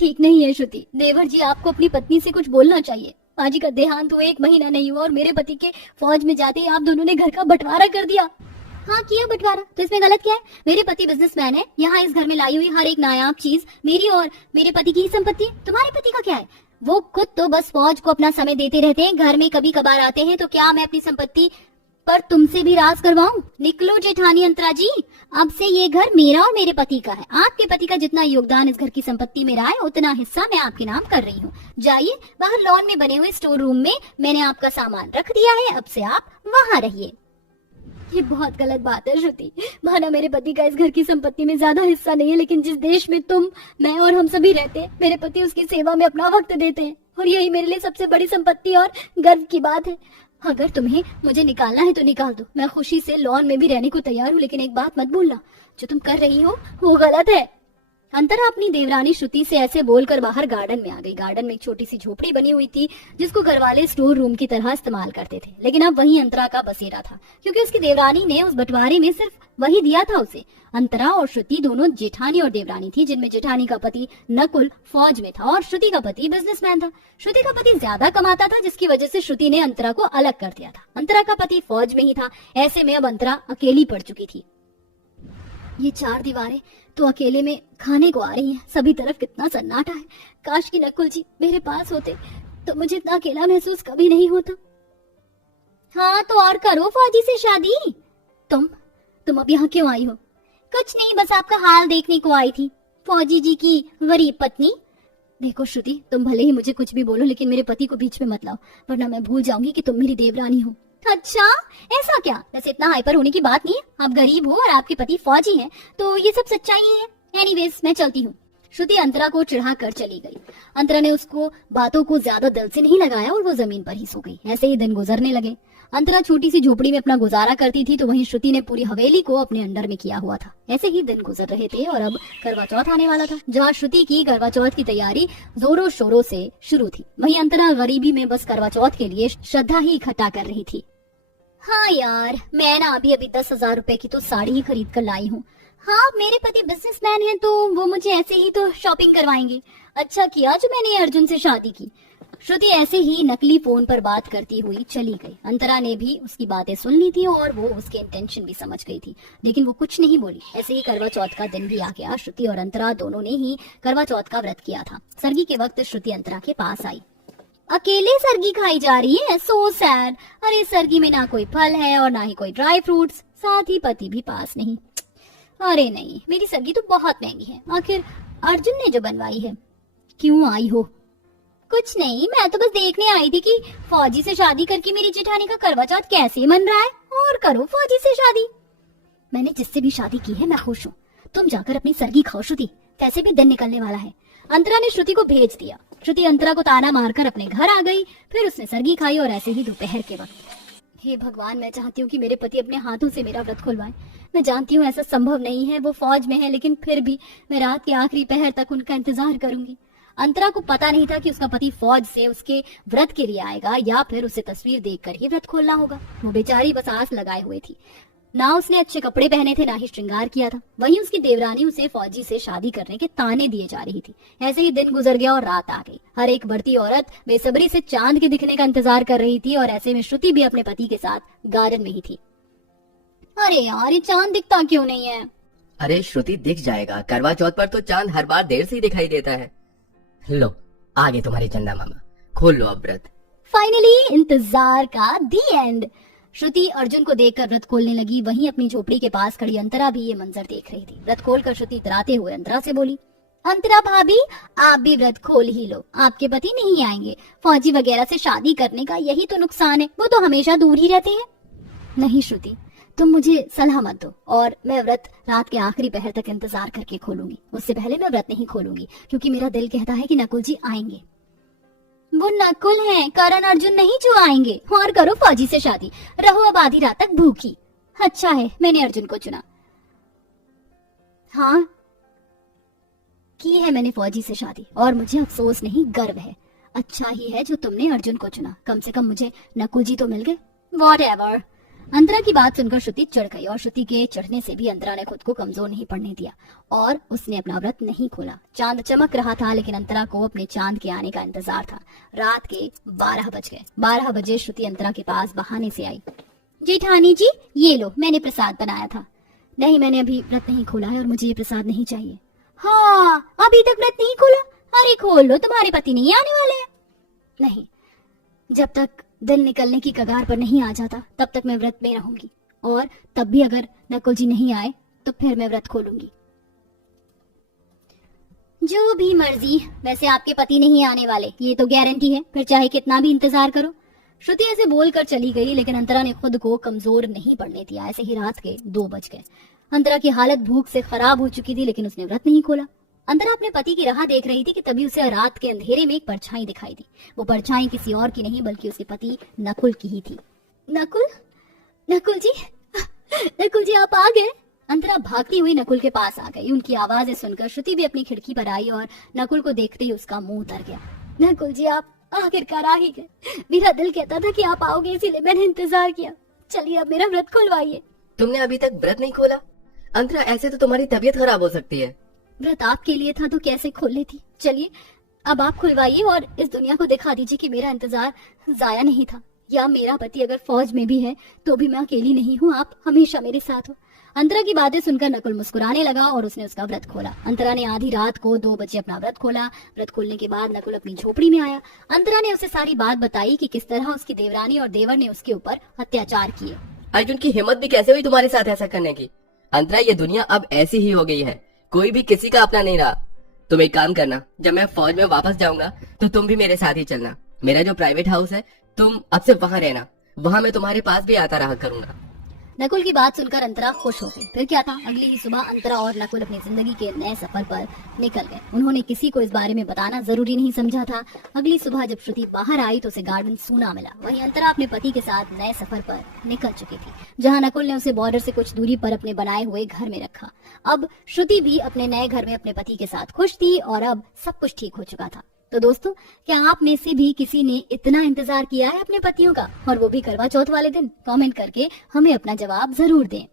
ठीक नहीं है श्रुति। देवर जी, आपको अपनी पत्नी से कुछ बोलना चाहिए। पाजी का देहांत हुए 1 महीना नहीं हुआ और मेरे पति के फौज में जाते ही आप दोनों ने घर का बंटवारा कर दिया। हाँ, किया बंटवारा, तो इसमें गलत क्या है? मेरे पति बिजनेसमैन है, यहाँ इस घर में लाई हुई हर एक नायाब चीज मेरी और मेरे पति की ही संपत्ति है। तुम्हारे पति का क्या है? वो खुद तो बस फौज को अपना समय देते रहते हैं, घर में कभी कभार आते हैं, तो क्या मैं अपनी संपत्ति पर तुमसे भी राज करवाऊं? निकलो जेठानी अंतरा जी, अब से ये घर मेरा और मेरे पति का है। आपके पति का जितना योगदान इस घर की संपत्ति में रहा है, उतना हिस्सा मैं आपके नाम कर रही हूँ। जाइए, बाहर लॉन में बने हुए स्टोर रूम में मैंने आपका सामान रख दिया है, अब से आप वहाँ रहिए। ये बहुत गलत बात है श्रुति। माना मेरे पति का इस घर की संपत्ति में ज्यादा हिस्सा नहीं है, लेकिन जिस देश में तुम, मैं और हम सभी रहते हैं, मेरे पति उसकी सेवा में अपना वक्त देते हैं, और यही मेरे लिए सबसे बड़ी संपत्ति और गर्व की बात है। अगर तुम्हें मुझे निकालना है तो निकाल दो, मैं खुशी से लॉन में भी रहने को तैयार हूँ, लेकिन एक बात मत भूलना, जो तुम कर रही हो वो गलत है। अंतरा अपनी देवरानी श्रुति से ऐसे बोलकर बाहर गार्डन में आ गई। गार्डन में एक छोटी सी झोपड़ी बनी हुई थी, जिसको घरवाले स्टोर रूम की तरह इस्तेमाल करते थे, लेकिन अब वही अंतरा का बसेरा था, क्योंकि उसकी देवरानी ने उस बंटवारे में सिर्फ वही दिया था उसे। अंतरा और श्रुति दोनों जेठानी और देवरानी थी, जिनमें जेठानी का पति नकुल फौज में था और श्रुति का पति बिजनेसमैन था। श्रुति का पति ज्यादा कमाता था, जिसकी वजह से श्रुति ने अंतरा को अलग कर दिया था। अंतरा का पति फौज में ही था, ऐसे में अब अंतरा अकेली पड़ चुकी थी। ये 4 दीवारें तो अकेले में खाने को आ रही हैं, सभी तरफ कितना सन्नाटा है। काश कि नकुल जी मेरे पास होते तो मुझे इतना अकेला महसूस कभी नहीं होता। हाँ तो और करो फौजी से शादी। तुम अब यहाँ क्यों आई हो? कुछ नहीं, बस आपका हाल देखने को आई थी, फौजी जी की गरीब पत्नी। देखो श्रुति, तुम भले ही मुझे कुछ भी बोलो, लेकिन मेरे पति को बीच में मत लाओ, वरना मैं भूल जाऊंगी कि तुम मेरी देवरानी हो। अच्छा, ऐसा क्या? वैसे इतना हाइपर होने की बात नहीं है, आप गरीब हो और आपके पति फौजी हैं, तो ये सब सच्चाई ही है। एनीवेज, मैं चलती हूँ। श्रुति अंतरा को चिढ़ा कर चली गई। अंतरा ने उसको बातों को ज्यादा दिल से नहीं लगाया और वो जमीन पर ही सो गई। ऐसे ही दिन गुजरने लगे। अंतरा छोटी सी झोपड़ी में अपना गुजारा करती थी, तो वहीं श्रुति ने पूरी हवेली को अपने अंडर में किया हुआ था। ऐसे ही दिन गुजर रहे थे और अब करवा चौथ आने वाला था, जहाँ श्रुति की करवा चौथ की तैयारी जोरों शोरों से शुरू थी। वहीं अंतरा गरीबी में बस करवा चौथ के लिए श्रद्धा ही इकट्ठा कर रही थी। हाँ यार, मैं ना अभी 10,000 रुपए की तो साड़ी ही खरीद कर लाई हूँ। हाँ, मेरे पति बिजनेसमैन हैं, तो वो मुझे ऐसे ही तो शॉपिंग करवाएंगे। अच्छा किया जो मैंने अर्जुन से शादी की। श्रुति ऐसे ही नकली फोन पर बात करती हुई चली गई। अंतरा ने भी उसकी बातें सुन ली थी और वो उसके इंटेंशन भी समझ गई थी, लेकिन वो कुछ नहीं बोली। ऐसे ही करवा चौथ का दिन भी आ गया। श्रुति और अंतरा दोनों ने ही करवा चौथ का व्रत किया था। सरगी के वक्त श्रुति अंतरा के पास आई। अकेले सरगी खाई जा रही है, सो सैड। अरे सरगी में ना कोई फल है और ना ही कोई ड्राई फ्रूट्स, साथ ही पति भी पास नहीं। अरे नहीं, मेरी सरगी तो बहुत महंगी है, आखिर अर्जुन ने जो बनवाई है। क्यों आई हो? कुछ नहीं, मैं तो बस देखने आई थी कि फौजी से शादी करके मेरी जेठानी का करवा चौथ कैसे मन रहा है, और करो फौजी से शादी। मैंने जिससे भी शादी की है मैं खुश हूँ, तुम जाकर अपनी सरगी खाओ श्रुति, वैसे भी दिन निकलने वाला है। अंतरा ने श्रुति को भेज दिया। श्रुति अंतरा को ताना मारकर अपने घर आ गई। फिर उसने सरगी खाई और ऐसे ही दोपहर के वक्त। हे भगवान, मैं चाहती हूँ कि मेरे पति अपने हाथों से मेरा व्रत खुलवाएं। मैं जानती हूँ ऐसा संभव नहीं है, वो फौज में है, लेकिन फिर भी मैं रात के आखिरी पहर तक उनका इंतजार करूंगी। अंतरा को पता नहीं था कि उसका पति फौज से उसके व्रत के लिए आएगा या फिर उसे तस्वीर देखकर ही व्रत खोलना होगा। वो बेचारी बस आस लगाए हुए थी। ना उसने अच्छे कपड़े पहने थे, ना ही श्रृंगार किया था। वहीं उसकी देवरानी उसे फौजी से शादी करने के ताने दिए जा रही थी। ऐसे ही दिन गुजर गया और रात आ गई। हर एक बढ़ती औरत बेसब्री से चांद के दिखने का इंतजार कर रही थी और ऐसे में श्रुति भी अपने पति के साथ गार्डन में ही थी। अरे यार, ये चांद दिखता क्यों नहीं है? अरे श्रुति, दिख जाएगा, करवा चौथ पर तो चांद हर बार देर से ही दिखाई देता है। लो, आगे तुम्हारे चंदा मामा, खोल लो अब व्रत। फाइनली इंतजार का दी एंड। श्रुति अर्जुन को देखकर व्रत खोलने लगी। वहीं अपनी झोपड़ी के पास खड़ी अंतरा भी ये मंजर देख रही थी। व्रत खोलकर श्रुति इतराते हुए अंतरा से बोली, अंतरा भाभी, आप भी व्रत खोल ही लो, आपके पति नहीं आएंगे। फौजी वगैरह से शादी करने का यही तो नुकसान है, वो तो हमेशा दूर ही रहते हैं। नहीं श्रुति, तुम मुझे सलाह मत दो, और मैं व्रत रात के आखिरी पहर तक इंतजार करके खोलूंगी। उससे पहले मैं व्रत नहीं खोलूंगी, क्योंकि मेरा दिल कहता है कि नकुल जी आएंगे। वो नकुल हैं, करण अर्जुन नहीं जो आएंगे। और करो फौजी से शादी, रहो अब आधी रात तक भूखी। अच्छा है मैंने अर्जुन को चुना। हाँ, की है मैंने फौजी से शादी, और मुझे अफसोस नहीं गर्व है। अच्छा ही है जो तुमने अर्जुन को चुना, कम से कम मुझे नकुल जी तो मिल गए। व्हाटएवर। अंतरा की बात सुनकर श्रुति चढ़ गई और श्रुति के चढ़ने से भी अंतरा ने खुद को कमजोर नहीं पड़ने दिया और उसने अपना व्रत नहीं खोला। चांद चमक रहा था लेकिन अंतरा को अपने चांद के आने का इंतजार था। रात के 12 बज गए। 12 बजे श्रुति अंतरा के पास बहाने से आई। जेठानी जी ये लो, मैंने प्रसाद बनाया था। नहीं, मैंने अभी व्रत नहीं खोला है और मुझे ये प्रसाद नहीं चाहिए। हाँ, अभी तक व्रत नहीं खोला? अरे खोल लो, तुम्हारे पति नहीं आने वाले हैं। नहीं, जब तक दिन निकलने की कगार पर नहीं आ जाता तब तक मैं व्रत में रहूंगी और तब भी अगर नकुल जी नहीं आए तो फिर मैं व्रत खोलूंगी। जो भी मर्जी, वैसे आपके पति नहीं आने वाले ये तो गारंटी है, फिर चाहे कितना भी इंतजार करो। श्रुति ऐसे बोलकर चली गई लेकिन अंतरा ने खुद को कमजोर नहीं पड़ने दिया। ऐसे ही रात के 2 बज गए। अंतरा की हालत भूख से खराब हो चुकी थी लेकिन उसने व्रत नहीं खोला। अंतरा अपने पति की राह देख रही थी कि तभी उसे रात के अंधेरे में एक परछाई दिखाई दी। वो परछाई किसी और की नहीं बल्कि उसके पति नकुल की ही थी। नकुल, नकुल जी आप आ गए। अंतरा भागती हुई नकुल के पास आ गई। उनकी आवाजें सुनकर श्रुति भी अपनी खिड़की पर आई और नकुल को देखते ही उसका मुंह उतर गया। नकुल जी आप आखिरकार आ ही गए। मेरा दिल कहता था कि आप आओगे इसीलिए मैंने इंतजार किया। चलिए अब मेरा व्रत खुलवाइए। तुमने अभी तक व्रत नहीं खोला? अंतरा ऐसे तो तुम्हारी तबीयत खराब हो सकती है। व्रत आपके लिए था तो कैसे खोल लेती। चलिए अब आप खुलवाइए और इस दुनिया को दिखा दीजिए कि मेरा इंतजार जाया नहीं था। या मेरा पति अगर फौज में भी है तो भी मैं अकेली नहीं हूँ, आप हमेशा मेरे साथ हो। अंतरा की बातें सुनकर नकुल मुस्कुराने लगा और उसने उसका व्रत खोला। अंतरा ने आधी रात को 2 बजे अपना व्रत खोला। व्रत खोलने के बाद नकुल अपनी झोपड़ी में आया। अंतरा ने उसे सारी बात बताई कि किस तरह उसकी देवरानी और देवर ने उसके ऊपर अत्याचार किए। अर्जुन की हिम्मत भी कैसे हुई तुम्हारे साथ ऐसा करने की? अंतरा, ये दुनिया अब ऐसी ही हो गई है, कोई भी किसी का अपना नहीं रहा। तुम एक काम करना, जब मैं फौज में वापस जाऊंगा तो तुम भी मेरे साथ ही चलना। मेरा जो प्राइवेट हाउस है तुम अब से वहाँ रहना, वहाँ मैं तुम्हारे पास भी आता रहा करूंगा। नकुल की बात सुनकर अंतरा खुश हो गई। फिर क्या था, अगली ही सुबह अंतरा और नकुल अपनी जिंदगी के नए सफर पर निकल गए। उन्होंने किसी को इस बारे में बताना जरूरी नहीं समझा था। अगली सुबह जब श्रुति बाहर आई तो उसे गार्डन सूना मिला। वहीं अंतरा अपने पति के साथ नए सफर पर निकल चुकी थी, जहां नकुल ने उसे बॉर्डर से कुछ दूरी पर अपने बनाए हुए घर में रखा। अब श्रुति भी अपने नए घर में अपने पति के साथ खुश थी और अब सब कुछ ठीक हो चुका था। तो दोस्तों, क्या आप में से भी किसी ने इतना इंतजार किया है अपने पतियों का, और वो भी करवा चौथ वाले दिन? कमेंट करके हमें अपना जवाब जरूर दें।